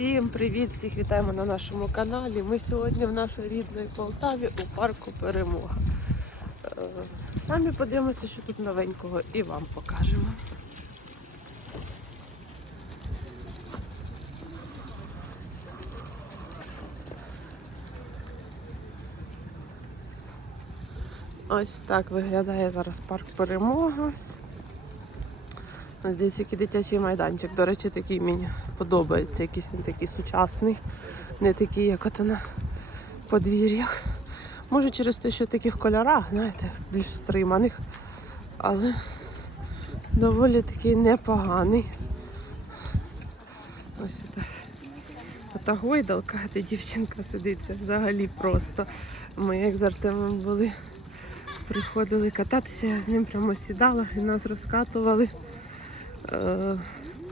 Всім привіт! Всіх вітаємо на нашому каналі. Ми сьогодні в нашій рідної Полтаві у парку Перемога. Е, Самі подивимося, що тут новенького, і вам покажемо. Ось так виглядає зараз парк Перемога. Ось Дивіться, який дитячий майданчик. До речі, такий мені подобається. Якийсь він такий сучасний, не такий, як ото на подвір'ях. Може через те, що в таких кольорах, знаєте, більш стриманих, але доволі такий непоганий. Ось це. Ота гойдалка, де дівчинка сидить, це взагалі просто. Ми як з Артемом були, приходили кататися, я з ним прямо сідала і нас розкатували. Е,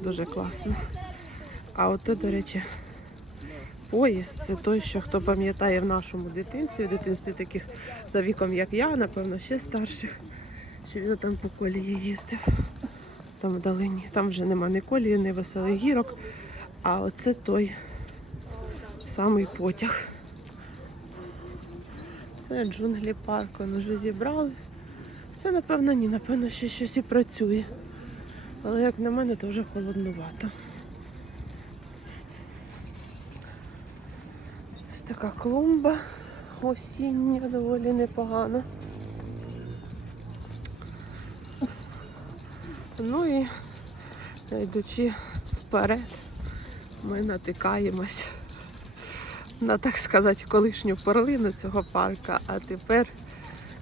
дуже класно. А ото, до речі, поїзд це той, що хто пам'ятає в нашому дитинстві, в дитинстві таких за віком, як я, напевно, ще старших, що він там по колії їздив. Там вдалині. Там вже нема ні колії, ні веселих гірок. А оце той самий потяг. Це джунглі парку, ну вже зібрали. Це напевно ні, напевно, ще щось і працює. Але як на мене, то вже холоднувато. Така клумба осіння доволі непогана. Ну і йдучи вперед, ми натикаємось на, так сказати, колишню перлину цього парка, а тепер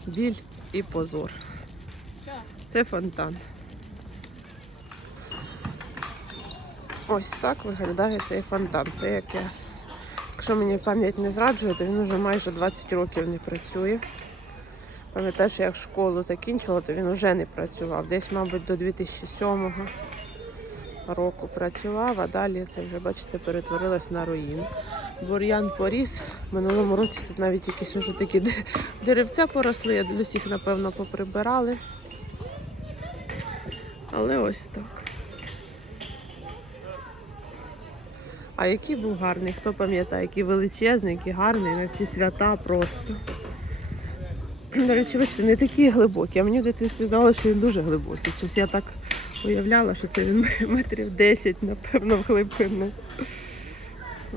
біль і позор. Це фонтан. Ось так виглядає цей фонтан. Це як я. Якщо мені пам'ять не зраджує, то він вже майже 20 років не працює. Пам'ятаю, що як школу закінчила, то він вже не працював. Десь, мабуть, до 2007 року працював, а далі це вже, бачите, перетворилось на руїну. Бур'ян поріс. Минулому році тут навіть якісь уже такі деревця поросли, дивлюсь, їх, напевно, поприбирали. Але ось так. А який був гарний, хто пам'ятає, який величезний, який гарний, на всі свята просто. До речі, бачите, не такі глибокі, а мені в дитинстві здалося, що він дуже глибокий. Щось я так уявляла, що це він метрів 10, напевно, в глибини. О,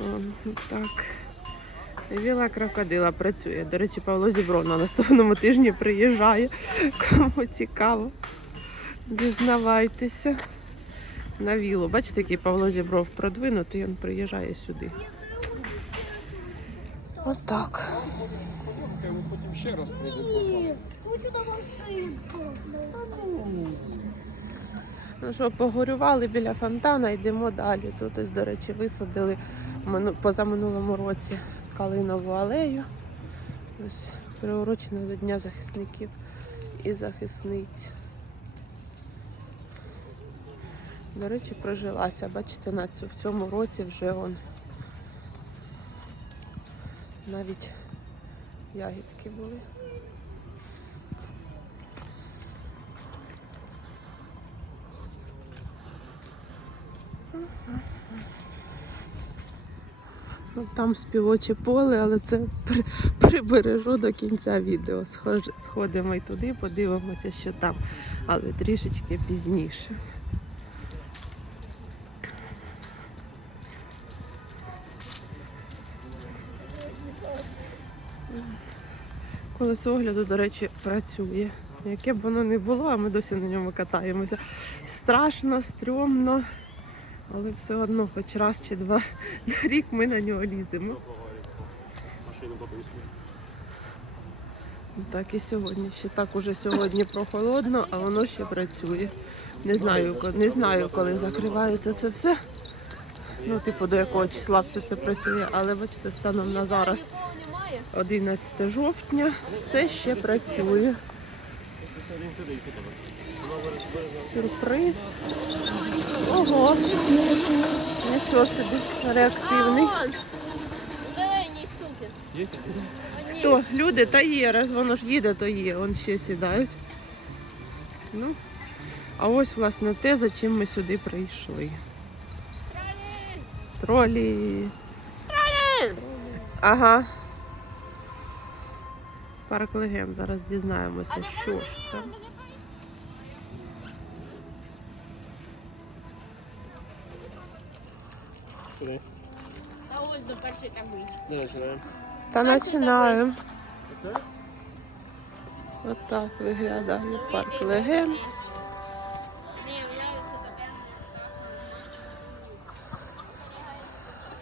Так. Віла крокодила працює. До речі, Павло Зібров на наступному тижні приїжджає. Кому цікаво. Дізнавайтеся на вілу. Бачите, який Павло Зібров продвинутий, він приїжджає сюди. Отак. Потім ще раз машинку. Ну що, погорювали біля фонтана, йдемо далі. Тут ось, до речі, висадили мину- позаминулому році калинову алею. Ось приурочено до Дня захисників і захисниць. До речі, прожилася. Бачите, на цю, в цьому році вже он навіть ягідки були. Ну, Там співоче поле, але це при- прибережу до кінця відео. Сходимо і туди, подивимося, що там, але трішечки пізніше. Колесо огляду, до речі, працює. Яке б воно не було, а ми досі на ньому катаємося. Страшно, стрьомно, але все одно, хоч раз чи два на рік ми на нього ліземо. Так і сьогодні. Ще так уже сьогодні прохолодно, а воно ще працює. Не знаю, не знаю, коли закривається це все. Ну, типу, до якого числа все це працює, але бачите, станом на зараз 11 жовтня, все ще працює. Сюрприз. Ого. Нічого собі, реактивний. Хто? Люди, та є, раз воно ж їде, то є, вон ще сідають. Ну, а ось, власне, те, за чим ми сюди прийшли. Тролі. Ага. Парк легенд. Зараз дізнаємося, що ж там. Куди? Та ось до першої таблички. Починаємо? Та починаємо. Оце? Отак виглядає парк легенд.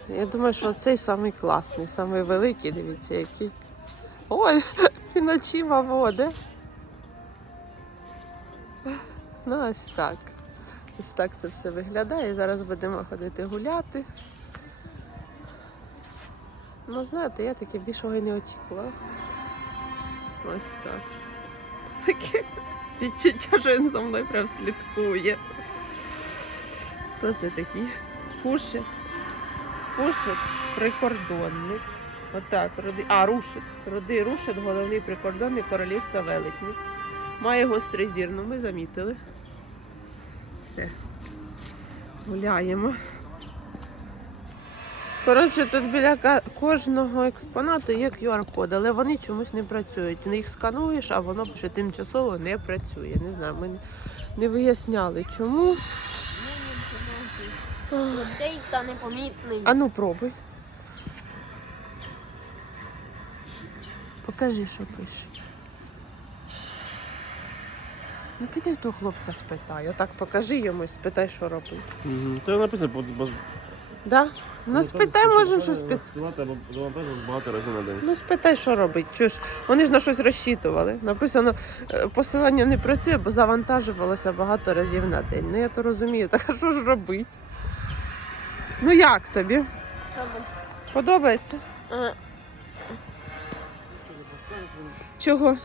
Я думаю, що цей самий класний, самий великий, дивіться, який. Ой, він очима воде. Ну, ось так. Ось так це все виглядає. Зараз будемо ходити гуляти. Ну, знаєте, я таке більшого і не очікувала. Ось так. Таке відчуття, що він за мною прям слідкує. Хто це такий? Фушик. Фушик прикордонник. Отак, роди... А, рушит. Роди рушит, головний прикордонник королівства велетнів. Має гострий зір, ну ми замітили. Все. Гуляємо. Коротше, тут біля кожного експонату є QR-код, але вони чомусь не працюють. Їх скануєш, а воно ще тимчасово не працює. Не знаю, ми не виясняли чому. Крутий та непомітний. А ну пробуй. Покажи, що пише. Ну піди того хлопця спитай. Отак покажи йому і спитай, що робить. Угу. Це написано, бо, Да? Ну спитай, може багато разів на день. Ну спитай, що робить. Чуєш, вони ж на щось розчитували. Написано, е, посилання не працює, бо завантажувалося багато разів на день. Ну я то розумію, так а що ж робить? Ну як тобі? Що? Подобається? А, Що не розкажуть, він Чого?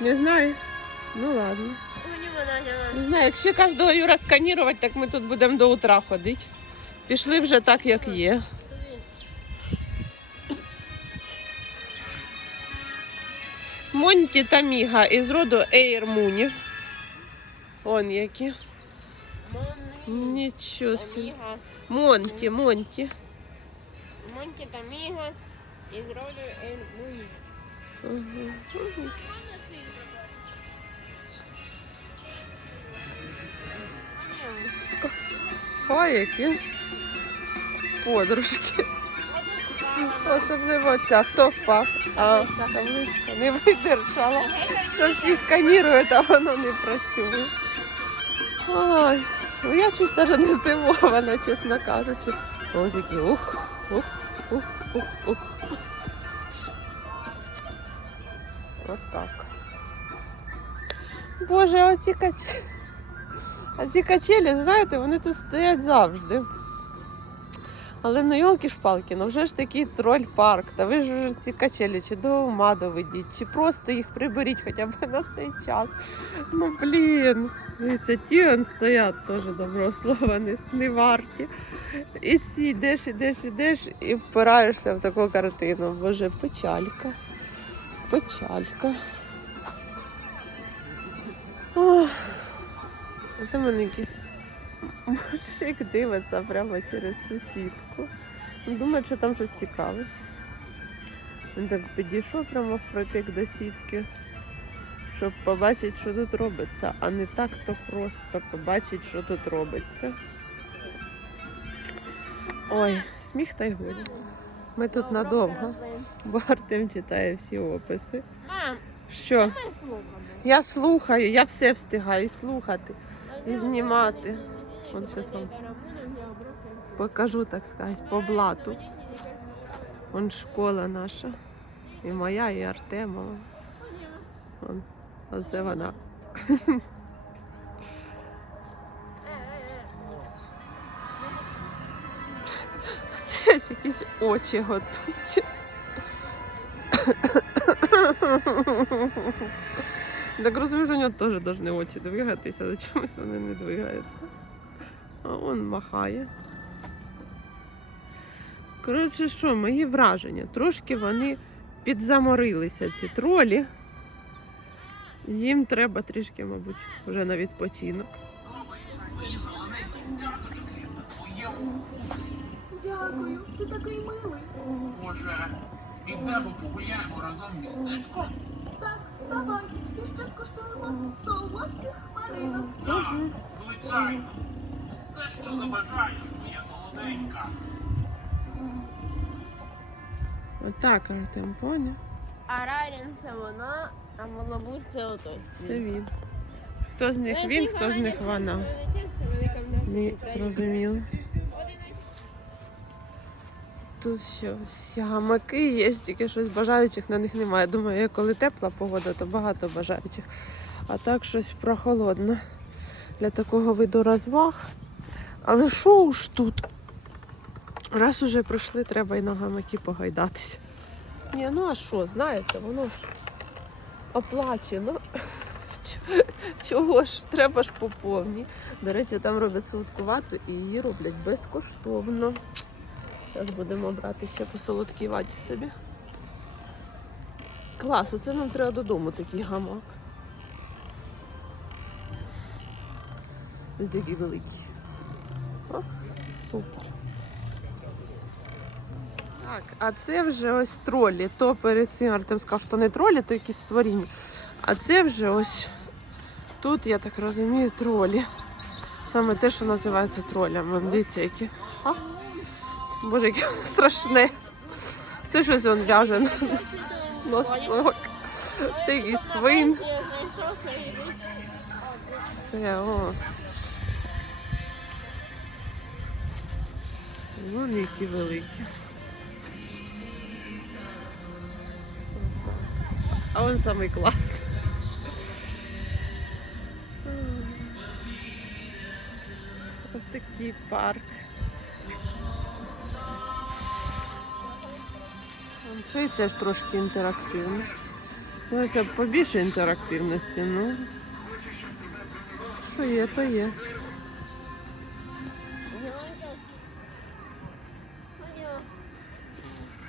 Не знаю. Ну ладно. Мені вона не Не знаю, якщо кожного Юра сканувати, так ми тут будемо до утра ходити. Пішли вже так, як є. Монті та Міга із роду Ейрмунів. Он які. Нічого собі. Аміга. Монті, Монті. Монті та роду Ельмуї. Ага. Ой, які подружки. Особливо ця, хто впав. А, табличка не видержала. Що всі сканірують, а воно не працює. Ой, ну я щось навіть не здивована, чесно кажучи. Ось які ух, ух, ух, ух, ух. От так. Боже, оці качелі. А ці качелі, знаєте, вони тут стоять завжди. Але ну йолки ж палки, ну вже ж такий троль парк. Та ви ж вже ці качелі чи до ума доведіть, чи просто їх приберіть хоча б на цей час. Ну блін. Дивіться, ті он стоять теж доброго слова, не, не варті. І ці йдеш, ідеш, ідеш і впираєшся в таку картину. Боже, печалька. Печалька. Ох. Там мене якийсь мужик дивиться прямо через цю сітку. Думає, що там щось цікаве. Він так підійшов прямо впритик до сітки, щоб побачити, що тут робиться, а не так то просто побачити, що тут робиться. Ой, сміх та й годі. Ми тут надовго, бо Артем читає всі описи. Що? Я слухаю, я все встигаю слухати. І знімати. От щас вам Покажу, так сказати, по блату. Вон школа наша. І моя, і Артемова. Вон, оце вона. Це ось якісь очі готують. Так розумію, що у нього теж повинні очі двигатися, але чомусь вони не двигаються. А он махає. Коротше, що, мої враження. Трошки вони підзаморилися, ці тролі. Їм треба трішки, мабуть, вже на відпочинок. Дякую, ти такий милий. Може, підемо погуляємо разом містечко? Так, давай, і ще скуштуємо солодких хмаринок. Так, звичайно. Все, що забажаєш, є солоденька. Отак Артем, поняв? А Райден це вона, а Малабур це отой. Це він. Хто з них він, хто з них вона. Не зрозуміло. Тут що, гамаки є, тільки щось бажаючих на них немає. Думаю, коли тепла погода, то багато бажаючих. А так щось прохолодно для такого виду розваг. Але що ж тут? Раз уже пройшли, треба і на гамаки погайдатися. Ні, ну а що, знаєте, воно ж оплачено. Чого ж? Треба ж по повній. До речі, там роблять солодкувату і її роблять безкоштовно. Зараз будемо брати ще ваті собі. Клас, оце нам треба додому такий гамак. Ось який великий. О, супер. Так, а це вже ось тролі. То перед цим Артем сказав, що не тролі, то якісь створіння. А це вже ось тут, я так розумію, тролі. Саме те, що називається тролями. Дивіться, які. А? Боже, яке страшне. Це щось він в'яже носок. Це якийсь свин. Все, о. Вон які великі. А он самий класний. Ось такий парк. Цей теж трошки інтерактивний. Ну, це побільше інтерактивності, ну. Що є, то є.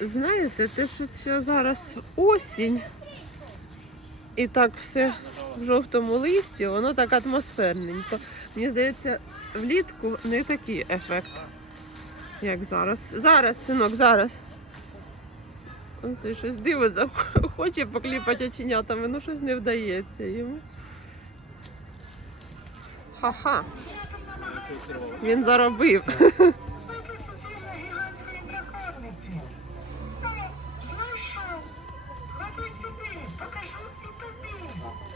Знаєте, те, що це зараз осінь, і так все в жовтому листі, воно так атмосферненько. Мені здається, влітку не такий ефект, як зараз. Зараз, синок, зараз. Оце щось дивиться, хоче покліпати оченятами, ну щось не вдається йому. Ха-ха. Він заробив.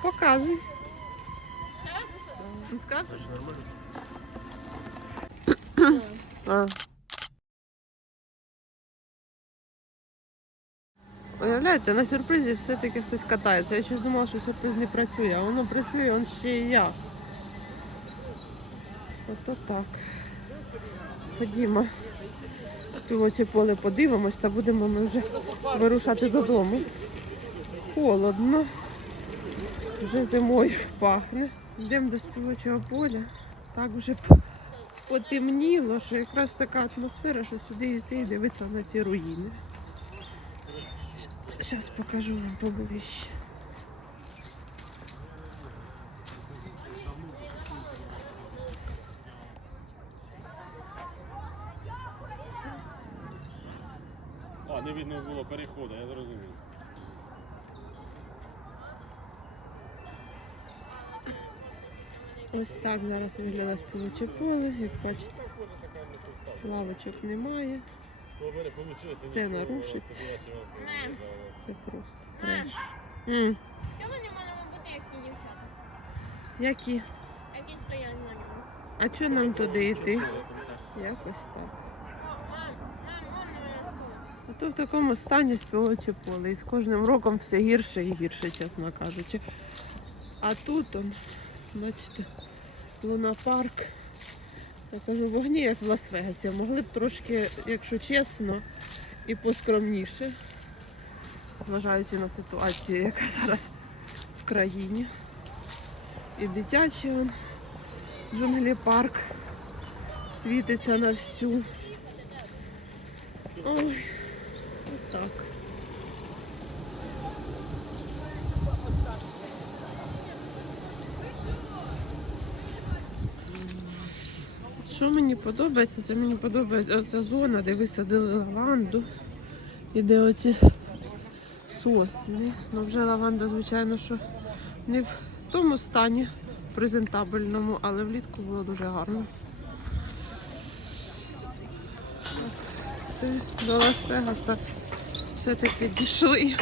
Показуй. Уявляєте, на сюрпризі все-таки хтось катається. Я щось думала, що сюрприз не працює, а воно працює, он ще і я. Ото так. Ходімо. Співоче поле подивимось та будемо ми вже вирушати додому. Холодно. Вже зимою пахне. Йдемо до співочого поля. Так вже потемніло, що якраз така атмосфера, що сюди йти і дивитися на ці руїни. Зараз покажу вам поближче. Ось так зараз виглядає співоче поле. Як бачите, лавочок немає. Все нарушиться. Це просто треш. Чому не можемо бути як ті дівчата, Які? які стоять на ньому? А чого нам туди йти? Якось так. Мам. А то в такому стані співоче поле. І з кожним роком все гірше і гірше, чесно кажучи. А тут, он, бачите, лунопарк. Я кажу, вогні, як в Лас-Вегасі. Могли б трошки, якщо чесно, і поскромніше, зважаючи на ситуацію, яка зараз в країні. І дитячий он, джунглі парк світиться на всю. Ой, отак. Що мені подобається? Це мені подобається оця зона, де висадили лаванду. І де оці сосни. Ну вже лаванда, звичайно, що не в тому стані презентабельному, але влітку було дуже гарно. Все, до Лас-Вегаса все-таки дійшли.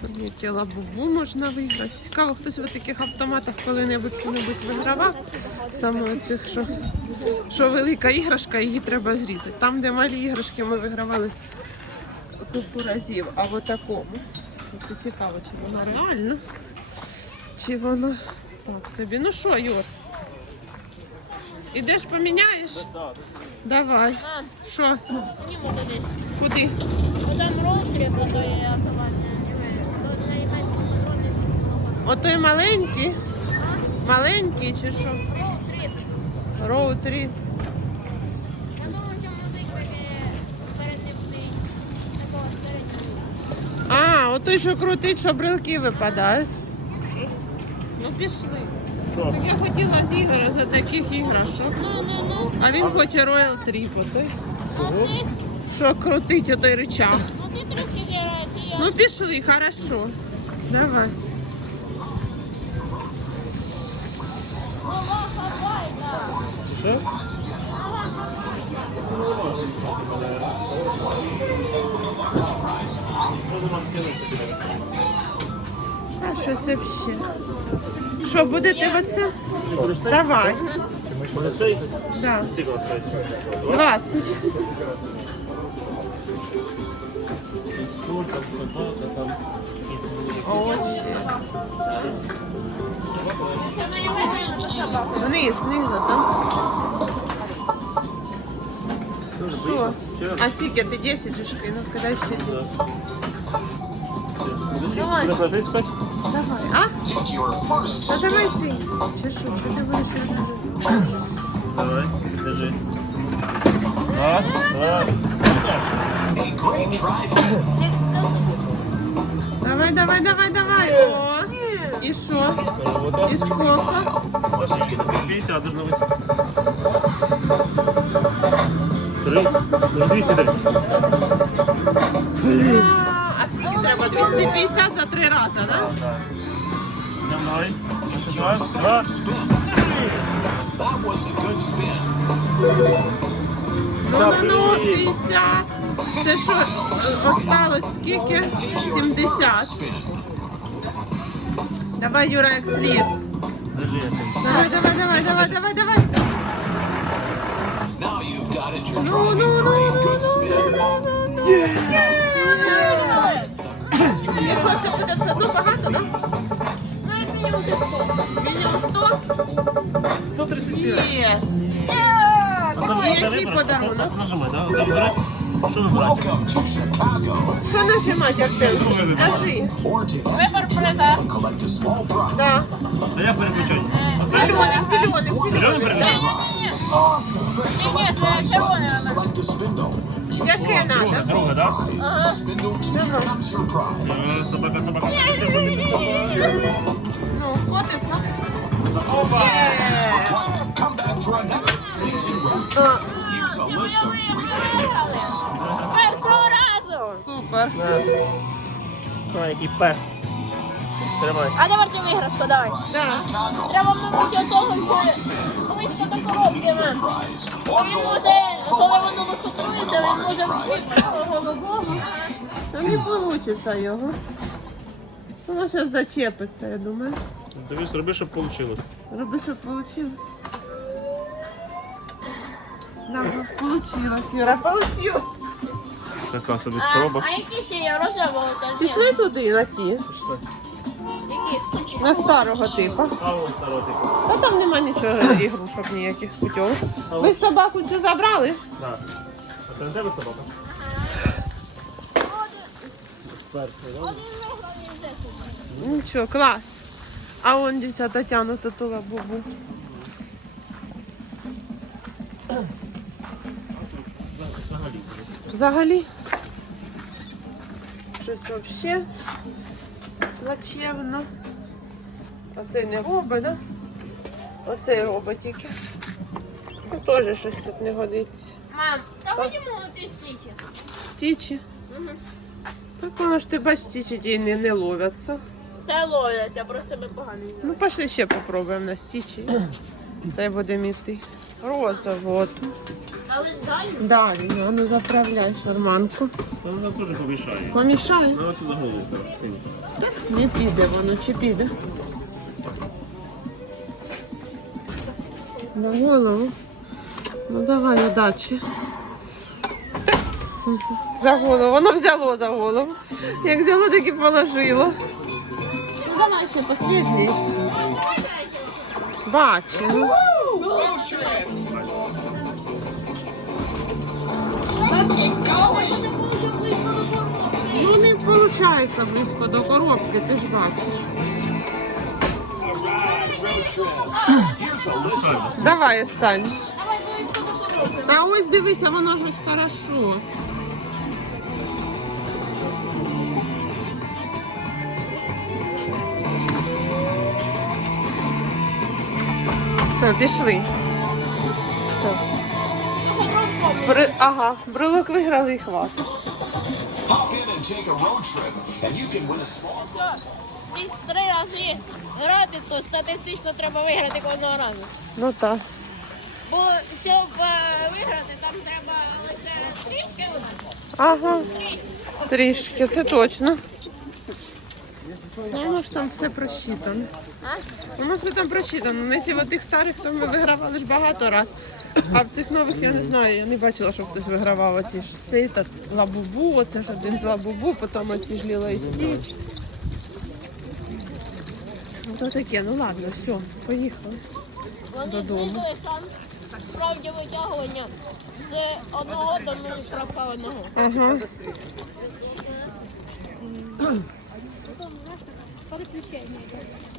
Тут є тіла бубу можна виграти. Цікаво, хтось в таких автоматах коли-небудь що-небудь вигравав. Саме оцих, що, що велика іграшка, її треба зрізати. Там, де малі іграшки, ми вигравали купу разів, а в такому. Це цікаво, чи воно реально, чи воно так собі. Ну що, Юр? Ідеш поміняєш? Давай. Що? ні, туди. Куди? Потім роутрі, бо то є Отой маленький? Маленький чи що? Роу 3. Я думаю, що музик перед ним стоїть. А, отой, що крутить, що брелки випадають. Ну пішли. Так я хотіла з ігор за таких іграшок. Ну, ну, ну. А він хоче Royal Trip, отой. Що крутить отой ну трошки. Ну пішли, хорошо. Давай. Ну, хавай, да. Що? А щось взагалі. Що, будете в оце? Давай. Да. Скільки остається? 20. Стуль, собака, там. Вниз, знизу, там. Що? А скільки ти 10 же ж кинув, кидай ще 10. Давай. Давай, а? Та давай ти. Чи що, що ти будеш робити? Давай, держи. Раз, два. Давай, давай, давай, давай. О. І що? І сколько? 50 должно бути. 30. Ну, 230. А скільки треба? 250 за три рази, так? Да? Да. Давай. Раз, два. Ну, ну, ну, 50. Це що, е, осталось скільки? 70. Давай, Юра, як слід. Держи, я тебе. Давай, давай, давай, давай, давай, давай. Now you've got it. You're Ну, driving ну, ну, great. ну, Good ну, spin. ну, ну, ну. І що, це буде все одно багато, так? Ну, як мінімум ще 100. Мінімум 100? 135. Єс. Оце, І оце який вибрати, оце, подарунок? оце нажимай, да? Оце вибирати. Що вибирати? Welcome to Chicago. Що нажимати, Артем? Кажи. Or to Вибор приза. collect a small prize. Да. А я переключаю. Оце Зеленим, зеленим, Зеленим зеленим. переключаю? Ні, ні, це червоне вона. Select a spindle. Яке Друге, надо? друге, да? Ага. Spindle two comes your prize. Е, Собака, собака. Місце, місце, собака. Ну, котиться. Опа! Come back for another amazing round. А, Моя free виграли. Першого разу. Супер. О, який пес. Тримай. А давай ти виграшку, давай. Да. Треба, мабуть, того, що близько до коробки. Бо він може, коли воно вихотрується, він може вбити голубого. Та не вийде його. Воно зараз зачепиться, я думаю. Дивись, роби, щоб вийшло. Роби, щоб вийшло. Да, получилось, Юра, получилось. Така собі А, спроба. а які ще є рожевого? Пішли туди, на ті. Які? На старого типу. А ось старого типу. Та там нема нічого ігрушок ніяких путьових. Ви собаку цю забрали? Так. А це не тебе собака? Перший, да? Нічого, клас. А он дівчата тянуть татула бубу. Взагалі. Щось взагалі плачевно. Оцей не робить, да? Оцей робить тільки. коробку теж щось тут не годиться. Мам, та ходімо ти стічі. Стічі. Угу. Так воно ж бач, стічі ті не, не ловляться. Та ловляться, просто ми погані. Ну, пошли ще попробуємо на стічі. Та й будемо йти. Розову. от. Але далі. Ну заправляй шарманку. Вона теж помішає. Помішай. На ось за голову. Не піде воно, чи піде? На голову. Ну давай удачі. За голову. Воно взяло за голову. Як взяло, так і положило. Ну давай ще останній. Бачу. Ну не виходить близько до коробки, ти ж бачиш. Давай остань. Та ось дивися, воно ж ось хорошо. Все, пішли. Все. Бри... Ага, брелок виграли і хватить. Десь три рази грати, то статистично треба виграти кожного разу. Ну так. Бо щоб е, виграти, там треба лише трішки. Ага. Трішки, це точно. Ну, воно ж там все просчитано. Воно все там просчитано. Якщо в тих старих, то ми вигравали ж багато раз. А в цих нових я не знаю, я не бачила, щоб хтось вигравав оці ж цей та лабубу, оце ж один з лабубу, потім оці ж ліла і стіч. Ну то таке, ну ладно, все, поїхали. Вони Додому. знайшли справді витягування з одного до одного. Ага. Olha pro cheiro,